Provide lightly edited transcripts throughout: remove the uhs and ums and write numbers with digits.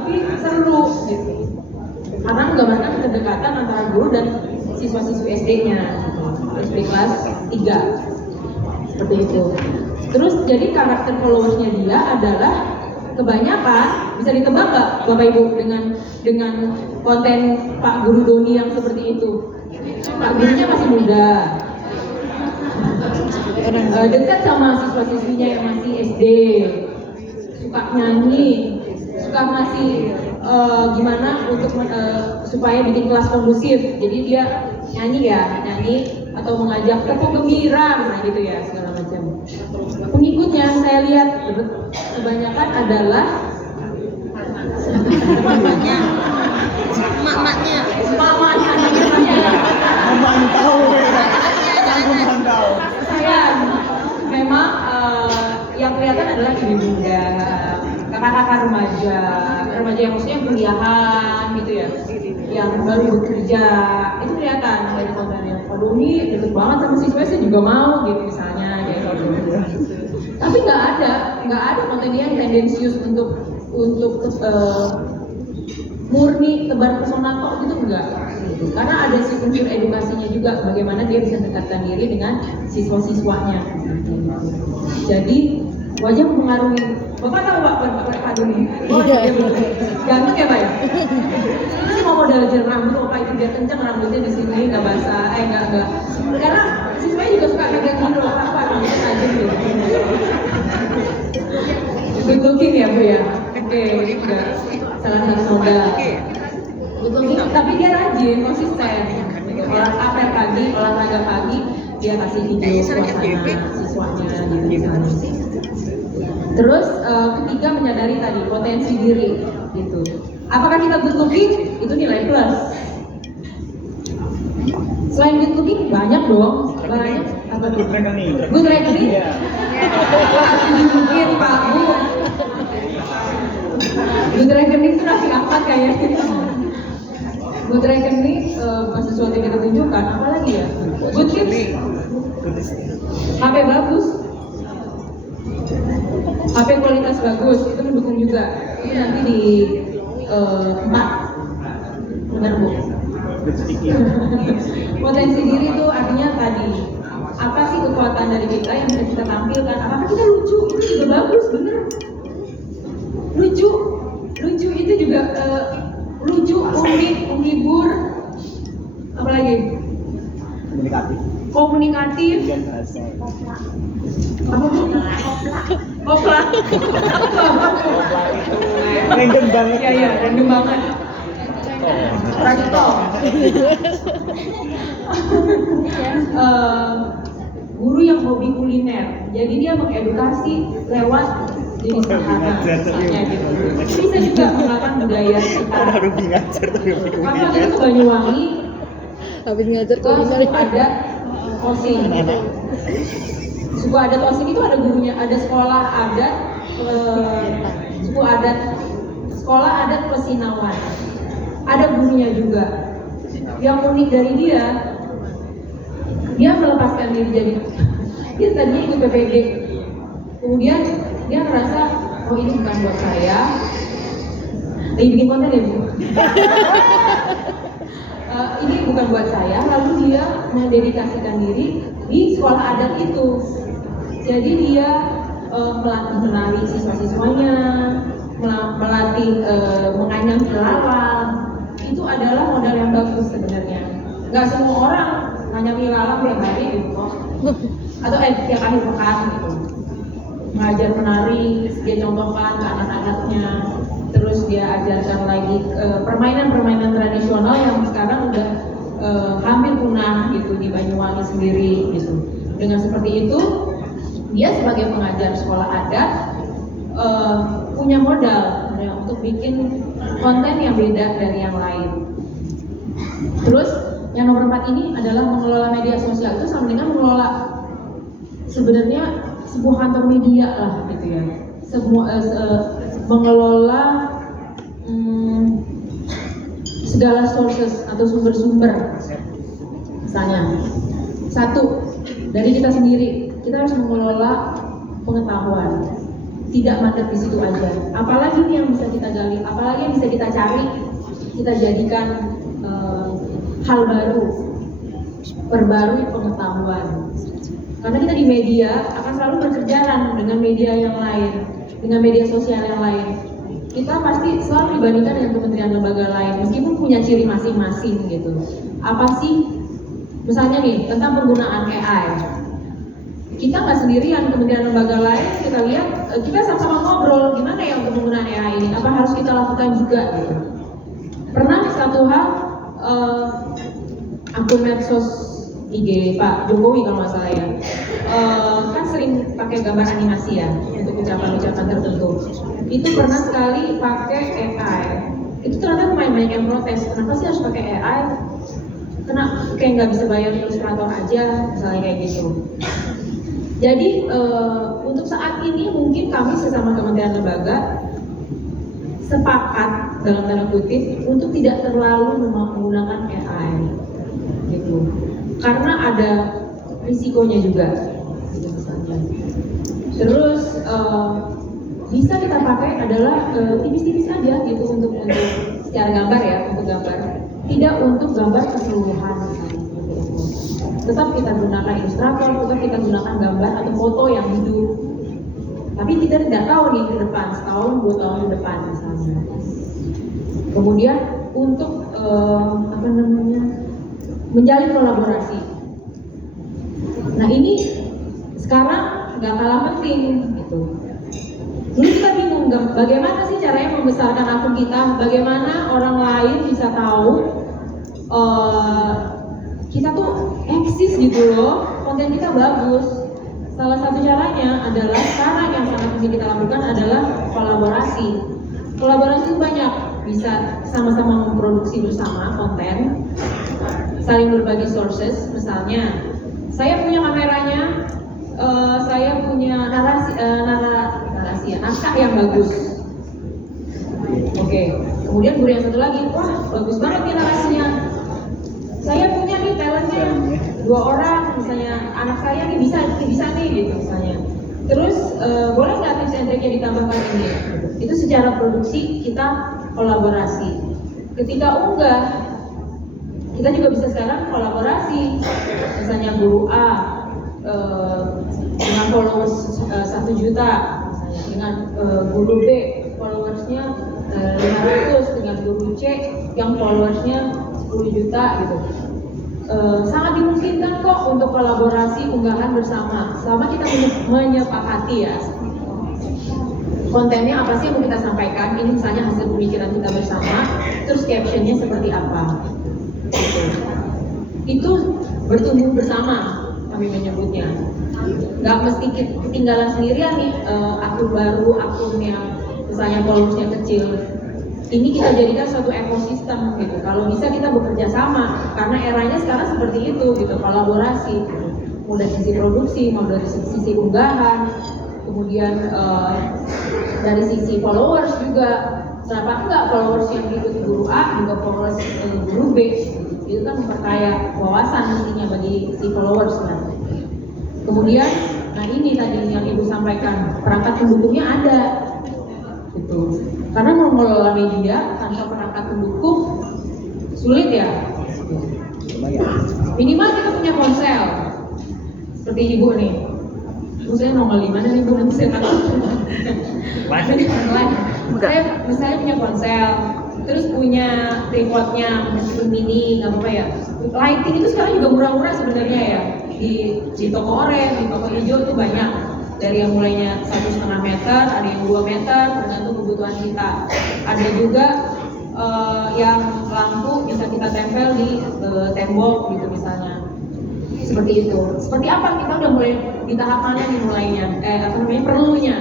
tapi seru gitu. Karena menggambarkan kedekatan antara guru dan siswa-siswi SD-nya, SD kelas 3 seperti itu. Terus jadi karakter followersnya dia adalah kebanyakan, bisa ditebak nggak Bapak Ibu dengan konten Pak Guru Doni yang seperti itu? Pak gurunya masih muda, dekat sama siswa-siswinya yang masih SD, suka nyanyi, suka ngasih gimana untuk supaya bikin kelas kondusif. Jadi dia nyanyi atau mengajak tepuk gembira misalnya gitu ya, segala macam. Pengikutnya saya lihat kebanyakan adalah emak-emaknya memantau. saya memang yang kelihatan adalah ibu muda, kakak-kakak remaja yang maksudnya kuliahan gitu ya, yang baru bekerja, itu kelihatan dari kontennya. Waduh ini deket banget sama siswa, saya juga mau gitu misalnya kayak gitu. Tapi nggak ada konten yang tendensius untuk murni tebar pesona kok gitu, enggak gitu. Karena ada unsur edukasinya juga, bagaimana dia bisa mendekatkan diri dengan siswa-siswanya. Jadi wajah mempengaruhi. Bapak tahu Pak Doni? Oh iya, ganteng ya Pak ya? Ini sih mau model gel rambut, Bapak itu biar kencang rambutnya di sini nggak basah, nggak. Karena siswanya juga suka kayak gini loh, apa rambutnya aja gitu. Good looking ya Bu ya? Oke, udah salah satu modal. Good looking, tapi dia rajin, konsisten. Olahraga pagi, dia kasih video suasana siswanya gitu misalnya. Terus ketiga menyadari tadi potensi diri gitu. Apakah kita good looking? Itu nilai plus. Selain good looking banyak dong. Banyak apa tuh? Good reckoning. Mungkin Pak Bu. Good reckoning itu nasi angkat kayaknya. Good reckoning bukan sesuatu yang kita tunjukkan. Apalagi ya? Good tips. HP bagus. HP kualitas bagus itu mendukung juga. Itu nanti di 4. Benar Bu. Potensi diri itu artinya tadi apa sih kekuatan dari kita yang bisa kita tampilkan? Apakah kita lucu? Itu juga bagus, bener. Lucu itu juga lucu, unik, menghibur. Apalagi? Komunikatif. Apa tuh? Kopla. Random banget. Iya, random banget. Praktikal. Guru yang hobi kuliner, jadi dia mengedukasi lewat jenis makanan, misalnya gitu. Bisa juga menggunakan budaya sekitar. Apa kita ke Banyuwangi? habis ngajar kuliner Ada osing. Suku adat osing itu ada gurunya, ada sekolah adat, suku adat, sekolah adat Pesinawan. Ada gurunya juga. Yang unik dari dia melepaskan diri jadi dia tadinya ikut PPG, kemudian dia ngerasa oh ini bukan buat saya, lagi bikin konten ya Bu. Ini bukan buat saya, lalu dia mendedikasikan diri di sekolah adat itu. Jadi dia melatih menari siswa-siswanya, melatih menganyam ilalang. Itu adalah modal yang bagus sebenarnya. Nggak semua orang nganyam ilalang tiap hari gitu kok, atau tiap akhir pekan gitu. Mengajar menari, dia contohkan ke anak-anaknya. Terus dia ajarkan lagi permainan-permainan tradisional yang sekarang udah hampir punah gitu di Banyuwangi sendiri gitu. Dengan seperti itu, dia sebagai pengajar sekolah adat punya modal ya, untuk bikin konten yang beda dari yang lain. Terus yang nomor 4 ini adalah mengelola media sosial. Itu sama dengan mengelola sebenarnya sebuah kantor media lah gitu ya. Mengelola segala sources atau sumber-sumber. Misalnya, satu dari kita sendiri, kita harus mengelola pengetahuan. tidak mandek di situ aja. Apalagi nih yang bisa kita gali, apalagi yang bisa kita cari, kita jadikan hal baru, perbarui pengetahuan. Karena kita di media akan selalu berkejaran dengan media yang lain, dengan media sosial yang lain. Kita pasti selalu dibandingkan dengan kementerian lembaga lain, meskipun punya ciri masing-masing gitu. Apa sih? Misalnya nih, tentang penggunaan AI. Kita nggak sendirian, kementerian lembaga lain, kita lihat, kita sama-sama ngobrol, gimana ya untuk penggunaan AI ini, apa harus kita lakukan juga gitu. Pernah satu hal, akun medsos IG Pak Jokowi kalau nggak salah ya, kan sering pakai gambar animasi ya untuk ucapan-ucapan tertentu. Itu pernah sekali pakai AI. Itu ternyata lumayan banyak yang protes. Kenapa sih harus pakai AI? Kenapa kayak nggak bisa bayar ilustrator aja, misalnya kayak gitu. Jadi untuk saat ini mungkin kami sesama kementerian lembaga sepakat dalam tanda kutip untuk tidak terlalu menggunakan AI, gitu. Karena ada risikonya juga, gitu misalnya. Terus bisa kita pakai adalah tipis-tipis saja gitu untuk secara gambar ya, untuk gambar, tidak untuk gambar keseluruhan. Tetap kita gunakan ilustrator, tetap kita gunakan gambar atau foto yang hidup. Tapi kita tidak tahu nih ke depan, setahun, 2 tahun ke depan misalnya. Kemudian untuk menjalin kolaborasi. Nah ini sekarang nggak kalah penting gitu. Dulu kita bingung, bagaimana sih caranya membesarkan akun kita, bagaimana orang lain bisa tahu kita tuh eksis gitu loh, konten kita bagus. Salah satu caranya adalah sekarang yang sangat penting kita lakukan adalah kolaborasi. Kolaborasi itu banyak, bisa sama-sama memproduksi bersama konten, saling berbagi sources. Misalnya, saya punya kameranya, saya punya naskah yang bagus. Oke, kemudian guru yang satu lagi, wah bagus banget nih narasinya. Saya punya nih talentnya 2 orang, misalnya anak saya nih bisa nih gitu misalnya. Terus boleh nggak tips and triknya ditambahkan ini? Itu secara produksi kita kolaborasi. Ketika unggah, kita juga bisa sekarang kolaborasi. Misalnya guru A dengan followers 1 juta, misalnya dengan guru B followersnya 500, dengan guru C yang followersnya 10 juta gitu. Sangat dimungkinkan kok untuk kolaborasi unggahan bersama selama kita menyepakati ya kontennya apa sih yang mau kita sampaikan. Ini misalnya hasil pemikiran kita bersama, terus captionnya seperti apa gitu. Itu bertumbuh bersama kami menyebutnya. Nggak mesti ketinggalan sendirian nih akun baru, akun yang misalnya followersnya kecil. Ini kita jadikan suatu ekosistem gitu. Kalau bisa kita bekerja sama, karena eranya sekarang seperti itu gitu, kolaborasi. Mau dari sisi produksi, mau dari sisi unggahan, kemudian dari sisi followers juga. Kenapa enggak followers yang diikuti guru A juga followers guru B? Itu kan memperkaya wawasan nantinya bagi si followers kan. Kemudian, nah ini tadi yang Ibu sampaikan, perangkat pendukungnya ada. Gitu. Karena mau mengelola media tanpa perangkat pendukung sulit ya. Minimal kita punya ponsel seperti Ibu nih. Ibu saya nongol di mana nih Bu, nanti saya takut. Saya misalnya punya ponsel, terus punya tripodnya meskipun mini, nggak apa-apa ya. Lighting itu sekarang juga murah-murah sebenarnya ya. Di toko oranye, di toko hijau tuh banyak. Dari yang mulainya 1,5 meter, ada yang 2 meter, tergantung kebutuhan kita. Ada juga yang lampu bisa kita tempel di tembok gitu misalnya. Seperti itu. Seperti apa? Kita udah mulai di tahap mana nih mulainya? Perlunya.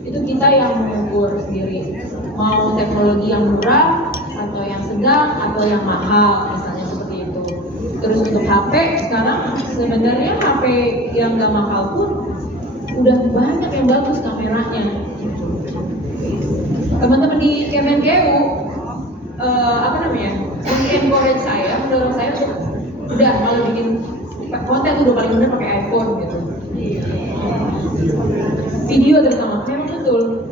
Itu kita yang mengukur sendiri. Mau teknologi yang murah, atau yang sedang, atau yang mahal, misalnya seperti itu. Terus untuk HP, sekarang sebenarnya HP yang nggak mahal pun udah banyak yang bagus kameranya. Teman-teman di Kemenkeu encourage saya, mendorong saya untuk udah kalau bikin konten udah paling benar pakai iPhone gitu. Video terutama, memang betul